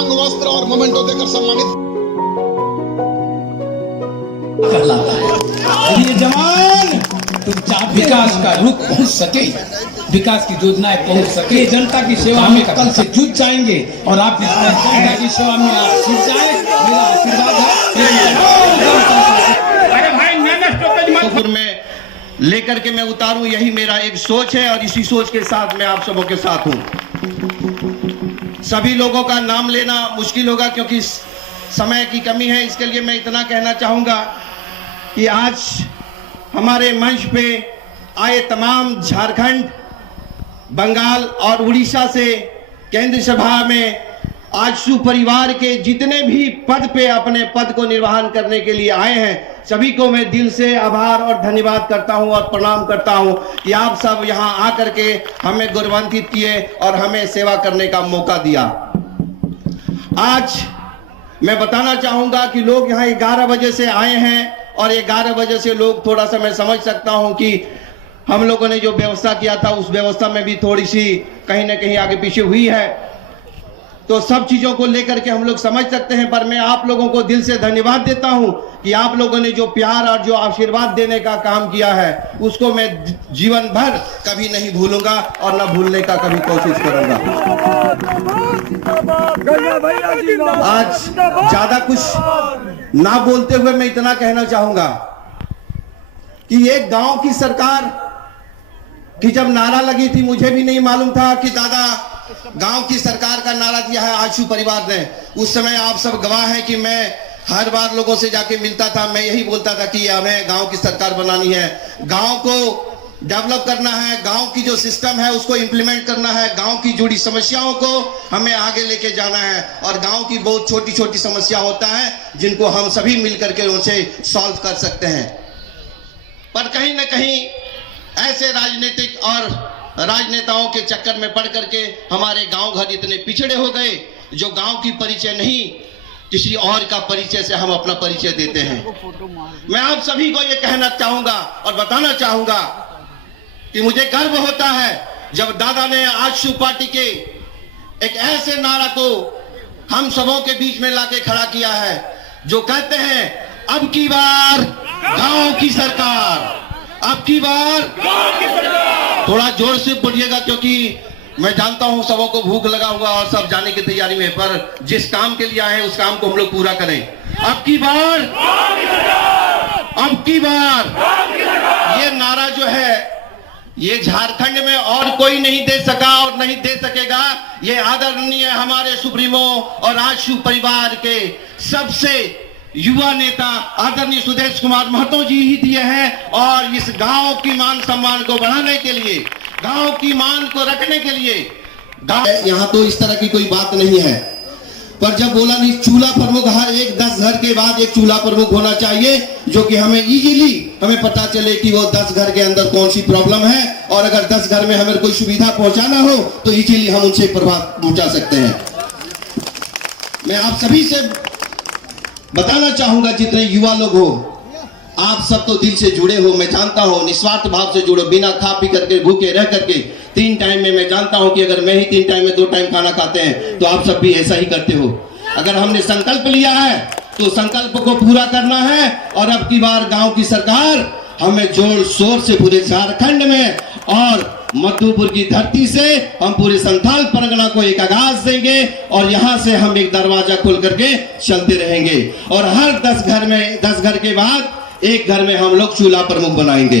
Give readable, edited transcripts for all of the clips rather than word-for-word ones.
अंग वस्त्र और मोमेंटो देकर सम्मानित कहलाता है। ये जवान तुम चाहते विकास का रुख पहुंच सके, विकास की योजनाएं पहुंच सके, जनता की सेवा में कल से जुट जाएंगे और आप जनता की सेवा में आप जुट जाए, मेरा आशीर्वाद है। अरे भाई में लेकर के मैं उतारूं, यही मेरा एक सोच है और इसी सोच के साथ मैं आप सबों के साथ हूं। सभी लोगों का नाम लेना मुश्किल होगा क्योंकि समय की कमी है, इसके लिए मैं इतना कहना चाहूंगा कि आज हमारे मंच पे आए तमाम झारखंड, बंगाल और उड़ीसा से केंद्र सभा में आजसू परिवार के जितने भी पद पे अपने पद को निर्वहन करने के लिए आए हैं, सभी को मैं दिल से आभार और धन्यवाद करता हूं और प्रणाम करता हूं कि आप सब यहां आकर के हमें गौरवान्वित किए और हमें सेवा करने का मौका दिया। आज मैं बताना चाहूंगा कि लोग यहां 11 बजे से आए हैं और 11 बजे से लोग थोड़ा सा मैं समझ सकता हूं कि हम लोगों ने जो व्यवस्था किया था उस व्यवस्था में भी थोड़ी सी कहीं ना कहीं आगे पीछे हुई है, तो सब चीजों को लेकर के हम लोग समझ सकते हैं। पर मैं आप लोगों को दिल से धन्यवाद देता हूं कि आप लोगों ने जो प्यार और जो आशीर्वाद देने का काम किया है उसको मैं जीवन भर कभी नहीं भूलूंगा और न भूलने का कभी कोशिश करूंगा। आज ज्यादा कुछ ना बोलते हुए मैं इतना कहना चाहूंगा कि एक गांव की सरकार की जब नारा लगी थी, मुझे भी नहीं मालूम था कि दादा गांव की सरकार का नारा दिया है आजसू परिवार ने। उस समय आप सब गवाह हैं कि मैं हर बार लोगों से जाके मिलता था, मैं यही बोलता था कि हमें गांव की सरकार बनानी है, गांव को डेवलप करना है, गांव की जो सिस्टम है उसको इंप्लीमेंट करना है, गांव की जुड़ी समस्याओं को हमें आगे लेके जाना है और गांव की बहुत छोटी छोटी समस्या होता है जिनको हम सभी मिलकर के उनसे सॉल्व कर सकते हैं। पर कहीं ना कहीं ऐसे राजनीतिक और राजनेताओं के चक्कर में पड़ करके हमारे गांव घर इतने पिछड़े हो गए जो गांव की परिचय नहीं किसी और का परिचय से हम अपना परिचय देते हैं। मैं आप सभी को यह कहना चाहूंगा और बताना चाहूंगा कि मुझे गर्व होता है जब दादा ने आजसू पार्टी के एक ऐसे नारा को हम सबों के बीच में लाके खड़ा किया है जो कहते हैं अब की बार गांव की सरकार, अब की बार गांव की सरकार। थोड़ा जोर से बोलिएगा क्योंकि मैं जानता हूं सबों को भूख लगा हुआ और सब जाने की तैयारी में, पर जिस काम के लिए आए हैं उस काम को हम लोग पूरा करें। अब की बार, अब की बार, ये नारा जो है ये झारखंड में और कोई नहीं दे सका और नहीं दे सकेगा। ये आदरणीय हमारे सुप्रीमो और आजसू परिवार के सबसे युवा नेता आदरणीय सुदेश कुमार महतो जी ही दिए हैं और इस गांव की मान सम्मान को बढ़ाने के लिए, गांव की मान को रखने के लिए यहाँ तो इस तरह की कोई बात नहीं है। पर जब बोला नहीं चूल्हा प्रमुख, हर एक 10 घर के बाद एक चूल्हा प्रमुख होना चाहिए जो कि हमें इजीली हमें पता चले कि वो 10 घर के अंदर कौन सी प्रॉब्लम है और अगर 10 घर में हमें कोई सुविधा पहुंचाना हो तो इजीली हम उनसे प्रभाव पहुंचा सकते हैं। मैं आप सभी से बताना चाहूंगा जितने युवा लोग हो, आप सब तो दिल से जुड़े हो, मैं जानता हूं, निस्वार्थ भाव से जुड़ो, बिना खा पी करके भूखे रह करके 3 टाइम में मैं जानता हूं कि अगर मैं ही 3 टाइम में 2 टाइम खाना खाते हैं तो आप सब भी ऐसा ही करते हो। अगर हमने संकल्प लिया है तो संकल्प को पूरा करना है और अब की बार गांव की सरकार हमें जोर शोर से पूरे झारखंड में और मधुपुर की धरती से हम पूरे संथाल परगना को एक आगाज देंगे और यहाँ से हम एक दरवाजा खोल करके चलते रहेंगे और हर 10 घर में 10 घर के बाद एक घर में हम लोग चूल्हा प्रमुख बनाएंगे।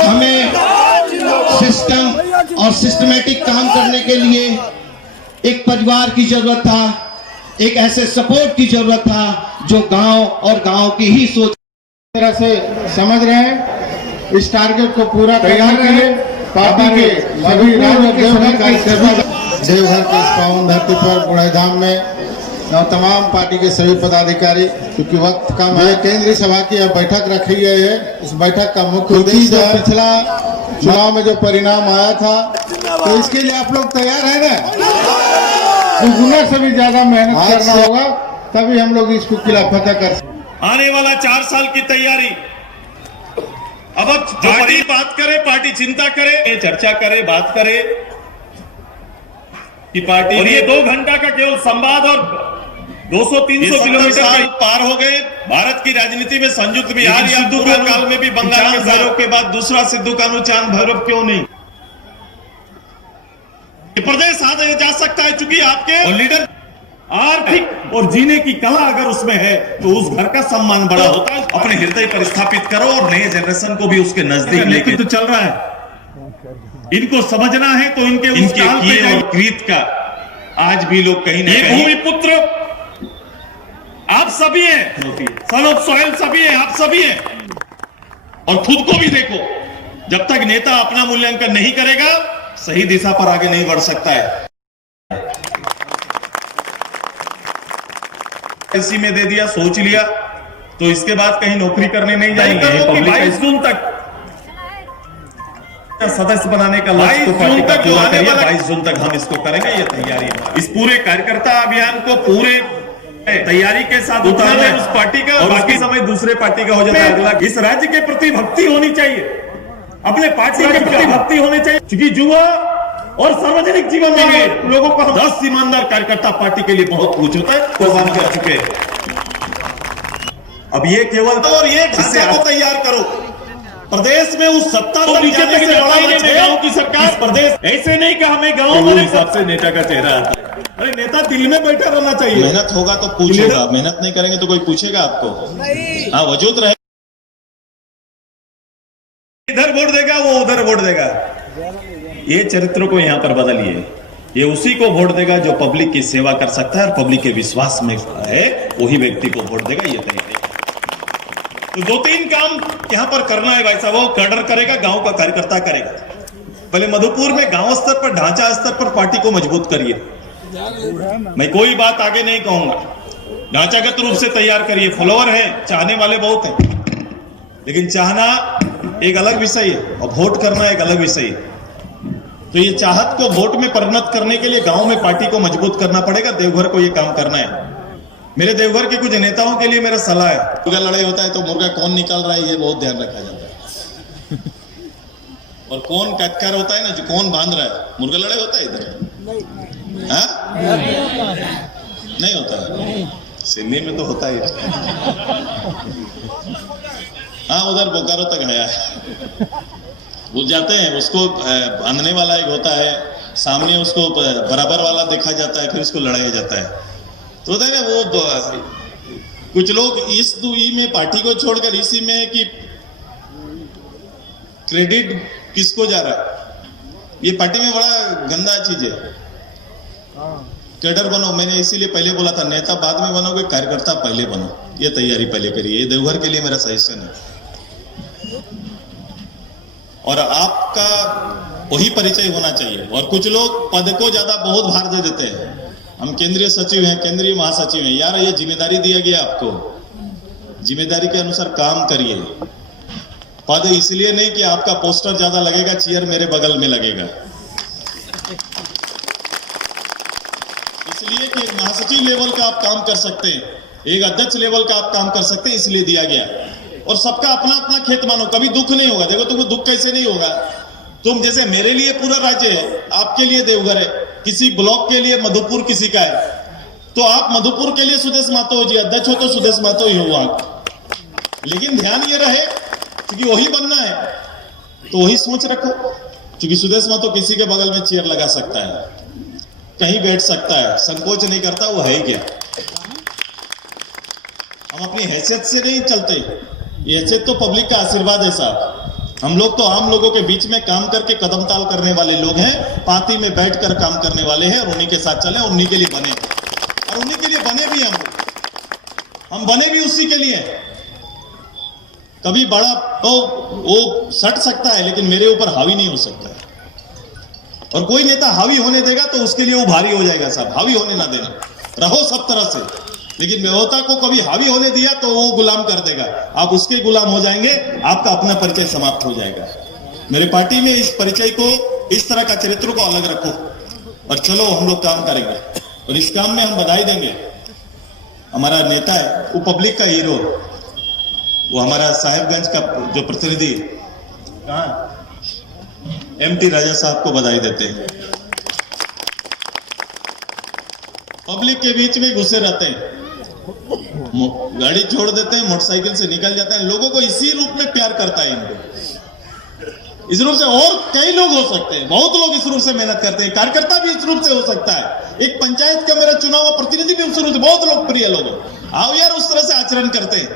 हमें सिस्टम और सिस्टमेटिक काम करने के लिए एक परिवार की जरूरत था, एक ऐसे सपोर्ट की जरूरत था जो गांव और गांव की ही सोच तरह से समझ रहे हैं। इस टारगेट को पूरा करने के लिए पार्टी के सभी राज्य के देवघर के इस पावन धरती पर बुढ़ाईधाम में तमाम पार्टी के सभी पदाधिकारी, क्योंकि वक्त कम है, केंद्रीय सभा की यह बैठक रखी गई है। इस बैठक का मुख्य उद्देश्य पिछला चुनाव में जो परिणाम आया था तो इसके लिए आप लोग तैयार है ना? दुगुना से भी ज्यादा मेहनत करना होगा तभी हम लोग इसको किला फतेह कर। आने वाला 4 साल की तैयारी, अब पार्टी बात करे, पार्टी चिंता करे, चर्चा करे, बात करे की पार्टी, और ये 2 घंटा का केवल संवाद और 200-300 किलोमीटर का पार हो गए। भारत की राजनीति में संयुक्त बिहार या सिद्धू काल में भी बंगाल के भैरव के बाद दूसरा सिद्धू कानू चांद भैरव क्यों नहीं? प्रदेश आगे जा सकता है, चूंकि आपके लीडर आर्थिक और जीने की कला अगर उसमें है तो उस घर का सम्मान बड़ा होता है। अपने हृदय पर स्थापित करो और नए जनरेशन को भी उसके नजदीक लेके तो चल रहा है। इनको समझना है तो इनके कृत का आज भी लोग कहीं ना कहीं, भूमि पुत्र आप सभी हैं, सन ऑफ सॉइल सभी हैं, आप सभी हैं। और खुद को भी देखो, जब तक नेता अपना मूल्यांकन नहीं करेगा सही दिशा पर आगे नहीं बढ़ सकता है। इसी में दे दिया, सोच लिया तो इसके बाद कहीं नौकरी करने नहीं जाएंगे। 22 जून तक सदस्य बनाने का लक्ष्य तो पार्टी का पूरा करिए। 22 जून तक हम इसको करेंगे, ये तैयारी है। इस पूरे कार्यकर्ता अभियान को पूरे तैयारी के साथ उतारना है उस पार्टी का, और बाकी समय दूसरे पार्टी का हो जाता है अगला। इस राज्य के प्रति भक्ति होनी चाहिए, अपने पार्टी के प्रति भक्ति होनी चाहिए, क्योंकि युवा और सार्वजनिक जीवन में लोगों को 10 ईमानदार कार्यकर्ता पार्टी के लिए बहुत कुछ होता है, कुर्बान कर चुके हैं। अब ये केवल और ये ढांचा को तैयार करो। प्रदेश में उस सत्ता को नीचे तक बड़ा नहीं, गांव की सरकार प्रदेश ऐसे नहीं कि हमें गांव में हिसाब से नेता का चेहरा आता है। अरे नेता दिल में बैठा रहना चाहिए। मेहनत होगा तो पूछेगा, मेहनत नहीं करेंगे तो कोई पूछेगा आपको? हाँ, वजूद रहे। इधर वोट देगा, वो उधर वोट देगा। ये चरित्र को यहां पर बदलिए। ये उसी को वोट देगा जो पब्लिक की सेवा कर सकता है और पब्लिक के विश्वास में है, वही व्यक्ति को वोट देगा। ये तरीका तो 2-3 काम यहां पर करना है भाई साहब। वो कैडर करेगा, गांव का कार्यकर्ता करेगा। पहले मधुपुर में गांव स्तर पर, ढांचा स्तर पर पार्टी को मजबूत करिए। मैं कोई बात आगे नहीं कहूंगा, ढांचागत रूप से तैयार करिए। फॉलोअर है, चाहने वाले बहुत हैं, लेकिन चाहना एक अलग विषय है और वोट करना एक अलग विषय है। तो ये चाहत को वोट में परिणत करने के लिए गांव में पार्टी को मजबूत करना पड़ेगा। देवघर को ये काम करना है। मेरे देवघर के कुछ नेताओं के लिए मेरा सलाह है, मुर्गा लड़ाई होता है तो मुर्गा कौन निकाल रहा है ये बहुत ध्यान रखा जाता है। और कौन कटकर होता है ना, जो कौन बांध रहा है। मुर्गा लड़ाई होता है इधर? नहीं होता है। सिल्ली में तो होता ही है। हाँ, उधर बोकारो तक गया है, वो जाते हैं, उसको बांधने वाला एक होता है, सामने उसको बराबर वाला देखा जाता है, फिर उसको लड़ाया जाता है। तो होता है ना वो, कुछ लोग इस दूरी में पार्टी को छोड़कर इसी में है कि क्रेडिट किसको जा रहा है। ये पार्टी में बड़ा गंदा चीज है। कैडर बनो, मैंने इसीलिए पहले बोला था, नेता बाद में बनोगे, कार्यकर्ता पहले बनो। ये तैयारी पहले करिए। ये देवघर के लिए मेरा सजेशन है। और आपका वही परिचय होना चाहिए। और कुछ लोग पद को ज्यादा बहुत भार दे देते हैं। हम केंद्रीय सचिव हैं, केंद्रीय महासचिव हैं। यार, ये जिम्मेदारी दिया गया आपको, जिम्मेदारी के अनुसार काम करिए। पद इसलिए नहीं कि आपका पोस्टर ज्यादा लगेगा, चेयर मेरे बगल में लगेगा, इसलिए कि महासचिव लेवल का आप काम कर सकते हैं, एक अध्यक्ष लेवल का आप काम कर सकते हैं, इसलिए दिया गया। और सबका अपना अपना खेत मानो, कभी दुख नहीं होगा। देखो तुमको दुख कैसे नहीं होगा। तुम जैसे मेरे लिए पूरा राज्य है, आपके लिए देवघर है, किसी ब्लॉक के लिए मधुपुर किसी का है, तो आप मधुपुर के लिए सुदेश महतो हो जी, अध्यक्ष हो तो सुदेश महतो ही हो आप। लेकिन ध्यान ये रहे, क्योंकि वही बनना है तो वही सोच रखो, क्योंकि सुदेश महतो किसी के बगल में चेयर लगा सकता है, कहीं बैठ सकता है, संकोच नहीं करता, वो है ही क्या। हम अपनी हैसियत से नहीं चलते, ये हैसियत तो पब्लिक का आशीर्वाद है साहब। हम लोग तो आम लोगों के बीच में काम करके कदम ताल करने वाले लोग हैं, पार्टी में बैठकर काम करने वाले हैं, और उन्हीं के साथ चले, उन्हीं के लिए बने, और उन्हीं के लिए बने भी हम बने भी उसी के लिए। कभी बड़ा तो वो सट सकता है, लेकिन मेरे ऊपर हावी नहीं हो सकता है। और कोई नेता हावी होने देगा तो उसके लिए वो भारी हो जाएगा साहब। हावी होने ना देना, रहो सब तरह से, लेकिन व्यवस्था को कभी हावी होने दिया तो वो गुलाम कर देगा, आप उसके गुलाम हो जाएंगे, आपका अपना परिचय समाप्त हो जाएगा। मेरे पार्टी में इस परिचय को, इस तरह का चरित्र को अलग रखो, और चलो हम लोग काम करेंगे। और इस काम में हम बधाई देंगे। हमारा नेता है वो पब्लिक का हीरो, वो हमारा साहिबगंज का जो प्रतिनिधि एमटी राजा साहब को बधाई देते हैं। पब्लिक के बीच में घुसे रहते हैं, गाड़ी छोड़ देते हैं, मोटरसाइकिल से निकल जाते हैं। लोगों को इसी रूप में प्यार करता है इनको, इस रूप से। और कई लोग हो सकते हैं, बहुत लोग इस रूप से मेहनत करते हैं, कार्यकर्ता भी इस रूप से हो सकता है। एक पंचायत का मेरा चुना हुआ प्रतिनिधि भी उस रूप से, बहुत लोकप्रिय लोग आओ यार उस तरह से आचरण करते हैं।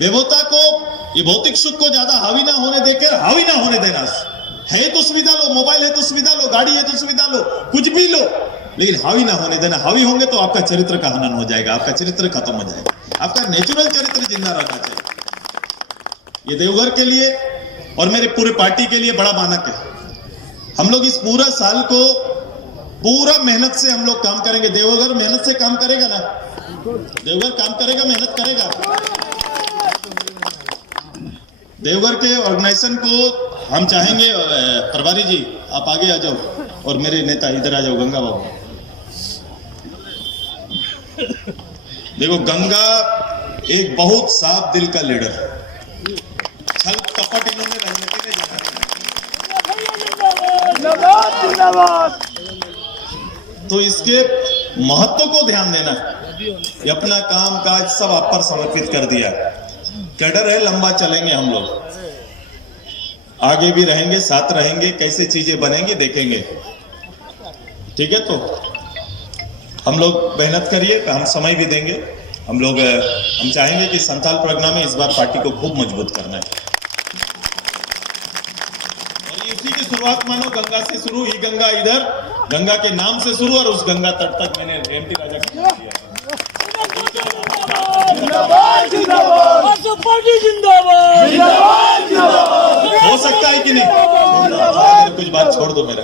देवता को, ये भौतिक सुख को ज्यादा हावी ना होने देकर हावी ना होने देना। है तो सुविधा लो, मोबाइल है तो सुविधा लो, गाड़ी है तो सुविधा लो, कुछ भी लो, लेकिन हावी ना होने देना। हावी होंगे तो आपका चरित्र का हनन हो जाएगा, आपका चरित्र खत्म हो जाएगा, आपका नेचुरल चरित्र जिंदा रहना चाहिए। ये देवघर के लिए और मेरे पूरे पार्टी के लिए बड़ा मानक है। हम लोग इस पूरा साल को पूरा मेहनत से हम लोग काम करेंगे। देवघर मेहनत से काम करेगा ना, देवघर काम करेगा, मेहनत करेगा। देवघर के ऑर्गेनाइजेशन को हम चाहेंगे, प्रभारी जी आप आगे आ जाओ और मेरे नेता इधर आ जाओ, गंगा बाबू। देखो गंगा एक बहुत साफ दिल का लीडर, छल कपट इन्होंने राजनीति में जाना, तो इसके महत्व को ध्यान देना। ये अपना काम काज सब आप पर समर्पित कर दिया। कैडर है, लंबा चलेंगे हम लोग, आगे भी रहेंगे, साथ रहेंगे, कैसे चीजें बनेंगी देखेंगे। ठीक है, तो हम लोग मेहनत करिए, हम समय भी देंगे। हम चाहेंगे कि संथाल परगना में इस बार पार्टी को खूब मजबूत करना है। और ये इसी की शुरुआत मानो गंगा से शुरू, ही गंगा इधर, गंगा के नाम से शुरू और उस गंगा तट तक मैंने एमटी राजा को दिया। हो सकता है कि नहीं? कुछ बात छोड़ दो मेरा,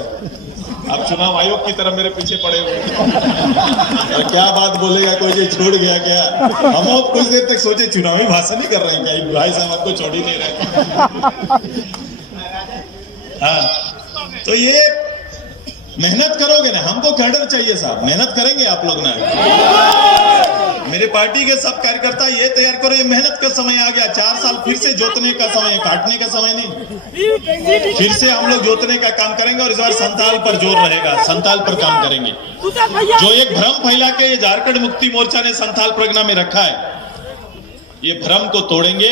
आप चुनाव आयोग की तरह मेरे पीछे पड़े हुए और क्या बात बोलेगा कोई, जो छोड़ गया क्या? हम अब कुछ देर तक सोचे चुनावी भाषण ही कर रहे हैं क्या, भाई साहब आपको छोड़ ही नहीं रहे। हाँ, तो ये मेहनत करोगे ना, हमको कैडर चाहिए साहब, मेहनत करेंगे आप लोग ना। मेरे पार्टी के सब कार्यकर्ता ये तैयार करो, ये मेहनत का समय आ गया। 4 साल फिर से जोतने का समय है, काटने का समय नहीं। फिर से हम लोग जोतने का काम करेंगे और इस बार संथाल पर जोर रहेगा, संथाल पर काम करेंगे। जो एक भ्रम फैला के ये झारखंड मुक्ति मोर्चा ने संथाल परगना में रखा है, ये भ्रम को तोड़ेंगे।